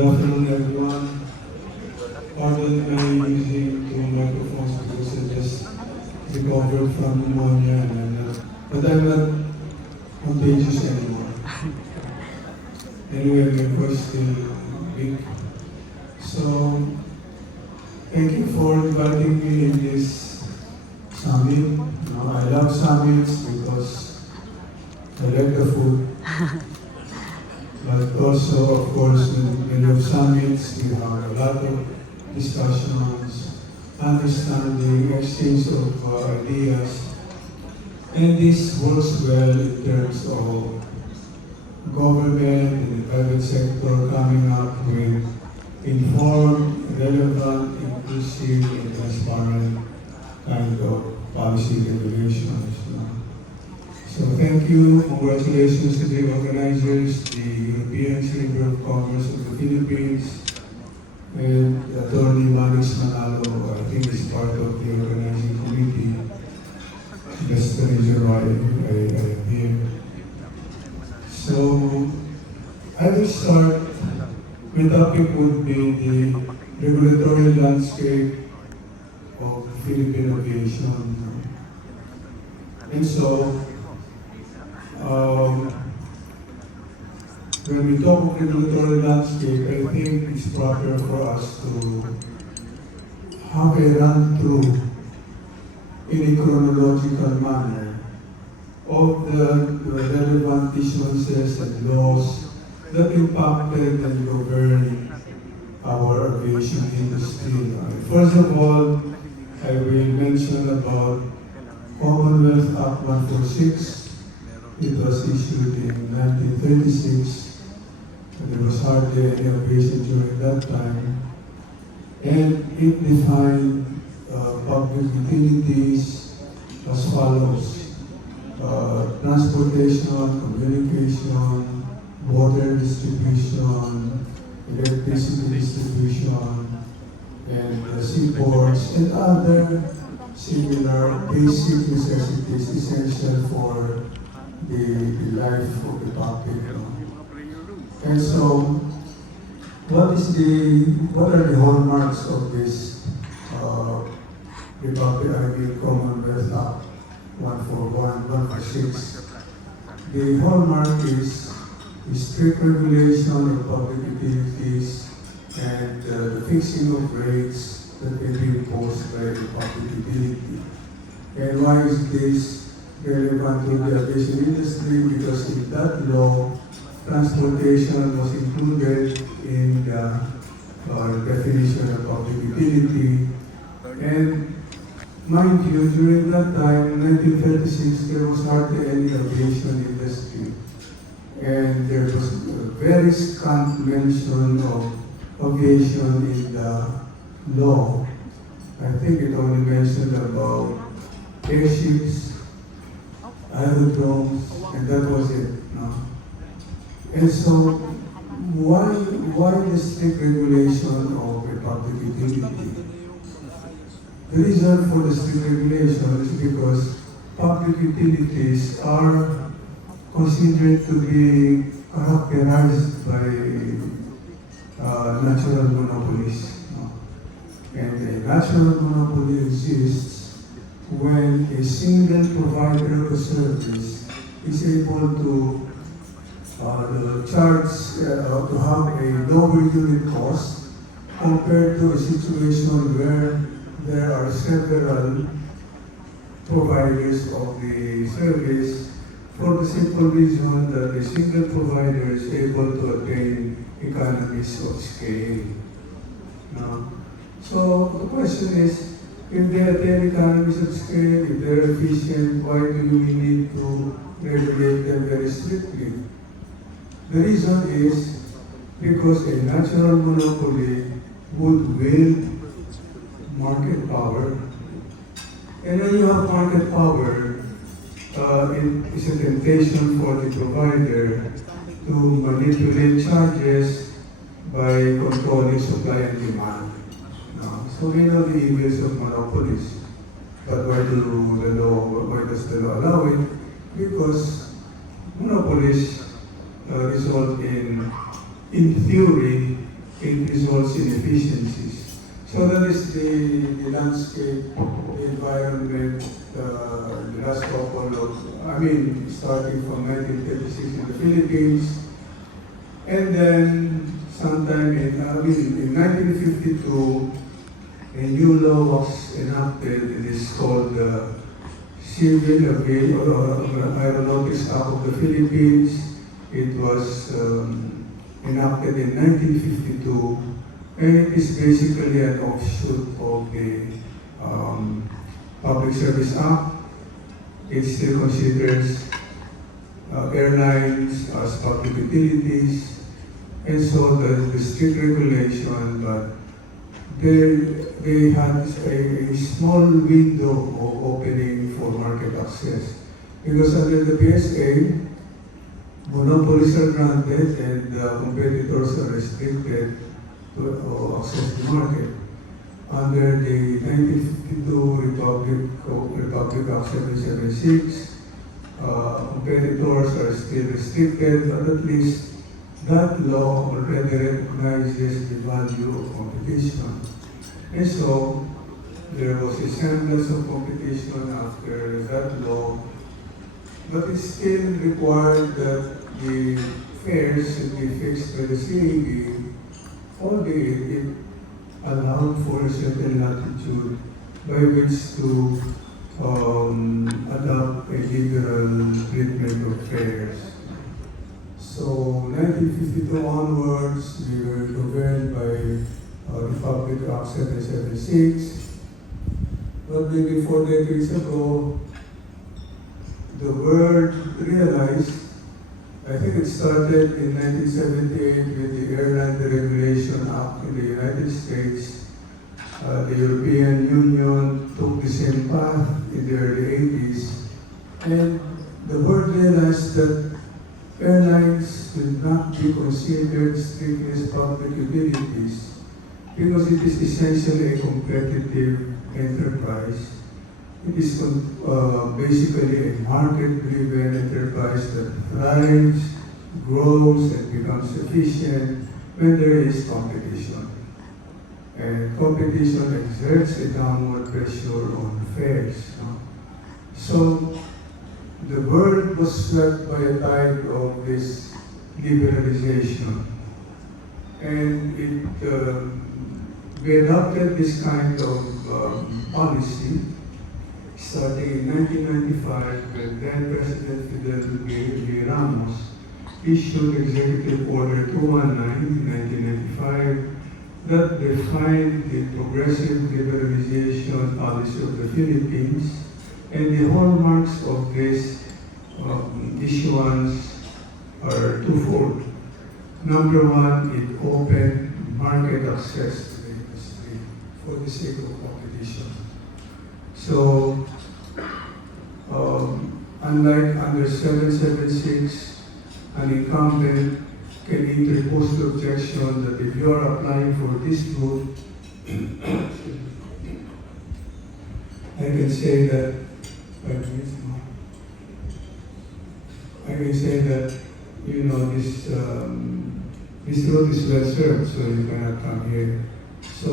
Good afternoon, everyone. Pardon my using two microphones because I just recovered from pneumonia but I'm not contagious anymore. Anyway, my voice is still weak. So, thank you for inviting me in this summit. I love summits because I like the food. But also, of course, when you have summits, we have a lot of discussions, understanding, exchange of ideas. And this works well in terms of government and the private sector coming up with informed, relevant, inclusive, and transparent kind of policy regulations. So thank you, congratulations to the organizers, the European Chamber of Commerce of the Philippines, and Attorney Manis Manalo, I think is part of the organizing committee. That's the reason why I am here. So I will start, my topic would be the regulatory landscape of Philippine aviation. And so, when we talk of regulatory landscape, I think it's proper for us to have a run-through in a chronological manner of the relevant issuances and laws that impacted and govern our aviation industry. First of all, I will mention about Commonwealth Act 146. It was issued in 1936. There was hardly any aviation during that time. And it defined public utilities as follows. Transportation, communication, water distribution, electricity distribution, and seaports, and other similar basic necessities essential for the life of the public. And so, what are the hallmarks of this Republic, Commonwealth Act 141, 146? The hallmark is the strict regulation of public utilities and the fixing of rates that may be imposed by the public utility. And why is this relevant to the aviation industry? Because in that law, transportation was included in the definition of public utility. And mind you, during that time, 1936, there was hardly any aviation industry. And there was a very scant mention of aviation in the law. I think it only mentioned about airships, aerodromes, and that was it. No? And so, why the strict regulation of a public utility? The reason for the strict regulation is because public utilities are considered to be characterized by natural monopolies. No? And a natural monopoly exists when a single provider of a service is able to charge, to have a lower unit cost compared to a situation where there are several providers of the service for the simple reason that a single provider is able to attain economies of scale. So the question is, if they attain economies of scale, if they're efficient, why do we need to regulate them very strictly? The reason is because a natural monopoly would wield market power. And when you have market power, it is a temptation for the provider to manipulate charges by controlling supply and demand. So we know the evils of monopolies. But why does the law allow it? Because monopolies result in theory, it results in efficiencies. So that is the landscape, the environment, the last couple of, starting from 1936 in the Philippines, and then sometime in 1952, a new law was enacted. It is called the Civil Aeronautics Act of the Philippines. It was enacted in 1952, and it is basically an offshoot of the Public Service Act. It still considers airlines as public utilities, and so the strict regulation, but they had a small window of opening for market access. Because under the PSA, monopolies are granted and competitors are restricted to access the market. Under the 1952 Republic Act 776, competitors are still restricted, but at least that law already recognizes the value of competition. And so, there was a semblance of competition after that law, but it still required that the fares should be fixed by the CAB, albeit it allowed for a certain latitude by which to adopt a liberal treatment of fares. So 1952 onwards, we were governed by Republic Act 776. But maybe 4 decades ago, the world realized, I think it started in 1978 with the Airline Deregulation Act in the United States. The European Union took the same path in the early 80s. And the world realized that airlines will not be considered strictly as public utilities because it is essentially a competitive enterprise. It is basically a market-driven enterprise that thrives, grows, and becomes efficient when there is competition. And competition exerts a downward pressure on fares. So the world was swept by a tide of this liberalization. And we adopted this kind of policy starting in 1995 when then President Fidel V. Ramos issued Executive Order 219 in 1995 that defined the progressive liberalization policy of the Philippines, and the hallmarks of this issuance are twofold. Number one, it opened market access to the industry for the sake of competition. So, unlike under 776, an incumbent can interpose the objection that if you are applying for this route, I can say that, this road is well served, so you cannot come here. So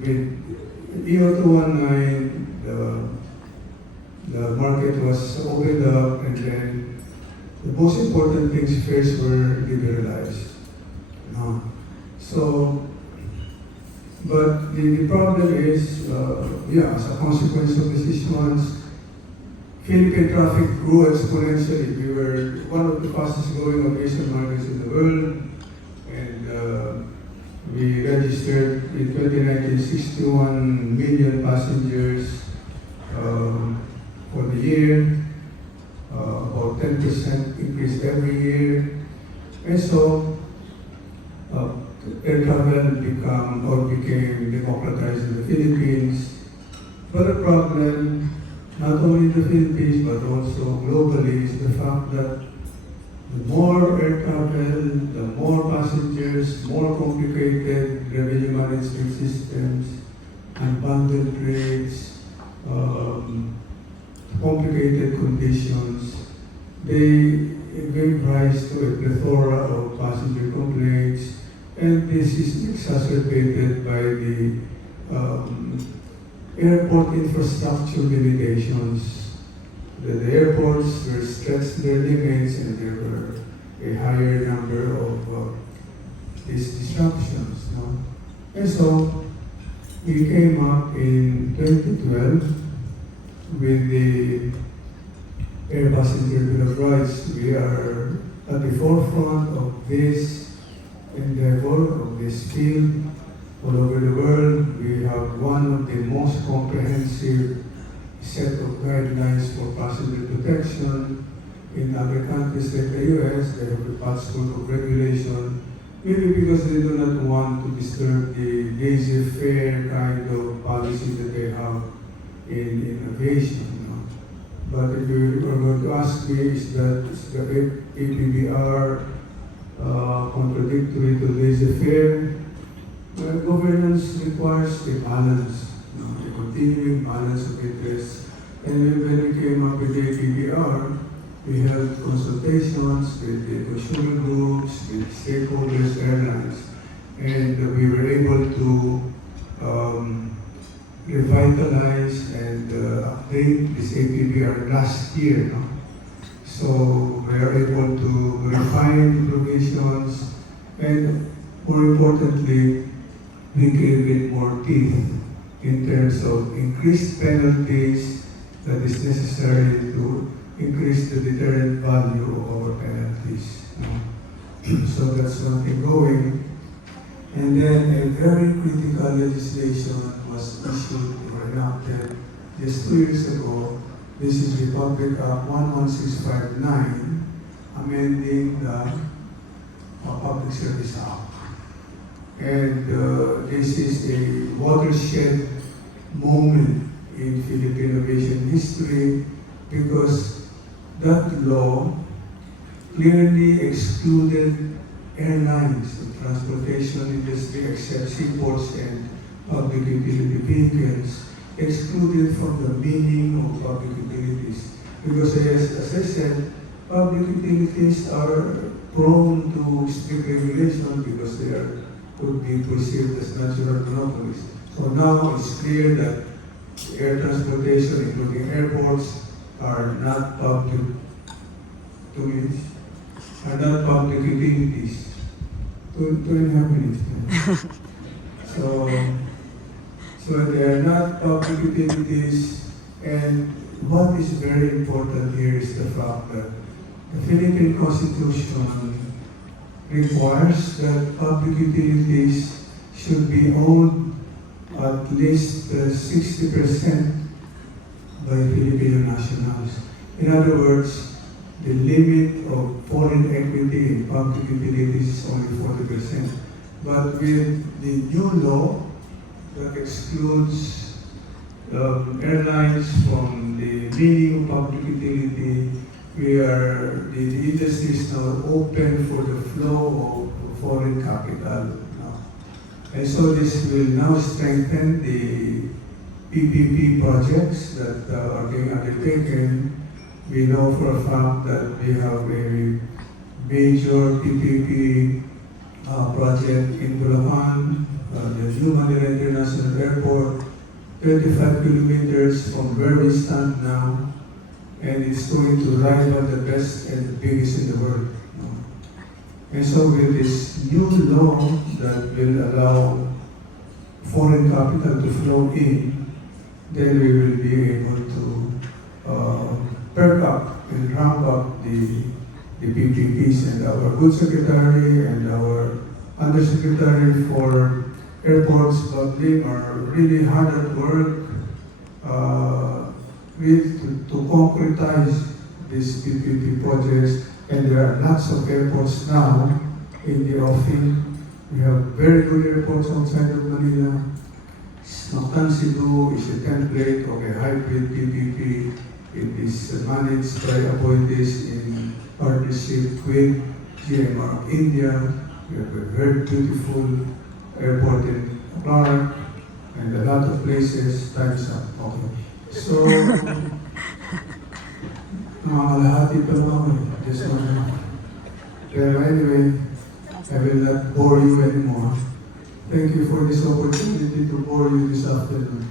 with EO219, the market was opened up, and then the most important things first were liberalized. So, but the problem is, as a consequence of this issuance, Philippine traffic grew exponentially. We were one of the fastest growing aviation markets in the world, and we registered in 2019 61 million passengers for the year, about 10% increase every year. And so air travel became democratized in the Philippines. But the problem, not only in the Philippines but also globally, is the fact that the more air travel, the more passengers, more complicated revenue management systems, unbundled rates, complicated conditions, they gave rise to a plethora of passenger complaints, And this is exacerbated by the airport infrastructure limitations. The airports were stretched their limits and there were a higher number of these disruptions. No? And so we came up in 2012 with the Air Passenger Bill of Rights. We are at the forefront of this endeavor, of this field. All over the world, we have one of the most comprehensive set of guidelines for passenger protection. In other countries like the US, they have a patchwork of regulation, maybe because they do not want to disturb the laissez-faire kind of policy that they have in aviation. You know. But if you are going to ask me, is the APBR contradictory to laissez-faire? Well, governance requires a balance, you know, a continuing balance of interests. And when we came up with the APBR, we held consultations with the consumer groups, with stakeholders, airlines, and we were able to revitalize and update this APBR last year. No? So we are able to refine the provisions and, more importantly, we gave it more teeth in terms of increased penalties that is necessary to increase the deterrent value of our penalties. So that's one thing going. And then a very critical legislation was issued or enacted just 2 years ago. This is Republic Act 11659, amending the Public Service Act. And this is a watershed moment in Philippine aviation history because that law clearly excluded airlines, the transportation industry, except seaports and public utility vehicles, excluded from the meaning of public utilities. Because as I said, public utilities are prone to strict regulation because they could be perceived as natural monopolies. So now it's clear that air transportation, including airports, are not public utilities. 2.5 minutes. So they are not public utilities, and what is very important here is the fact that the Philippine Constitution requires that public utilities should be owned at least 60% by Filipino nationals. In other words, the limit of foreign equity in public utilities is only 40%. But with the new law that excludes airlines from the meaning of public utility, the industry is now open for the flow of foreign capital. And so this will now strengthen the PPP projects that are being undertaken. We know for a fact that we have a major PPP project in Bulacan, the new Manila International Airport, 35 kilometers from where we stand now, and it's going to rival the best and the biggest in the world. And so with this new law that will allow foreign capital to flow in, then we will be able to perk up and ramp up the PPPs, and our good secretary and our undersecretary for airports public are really hard at work to concretize these PPP projects, and there are lots of airports now in the offing. We have very good airports outside of Manila. Mactan Cebu is a template of a hybrid PPP. It is managed by appointees in partnership with GMR India. We have a very beautiful airport in Clark and a lot of places. Time's up. Okay. So, kalahati pa lang ako. Just one. Pero anyway, I will not bore you anymore. Thank you for this opportunity to bore you this afternoon.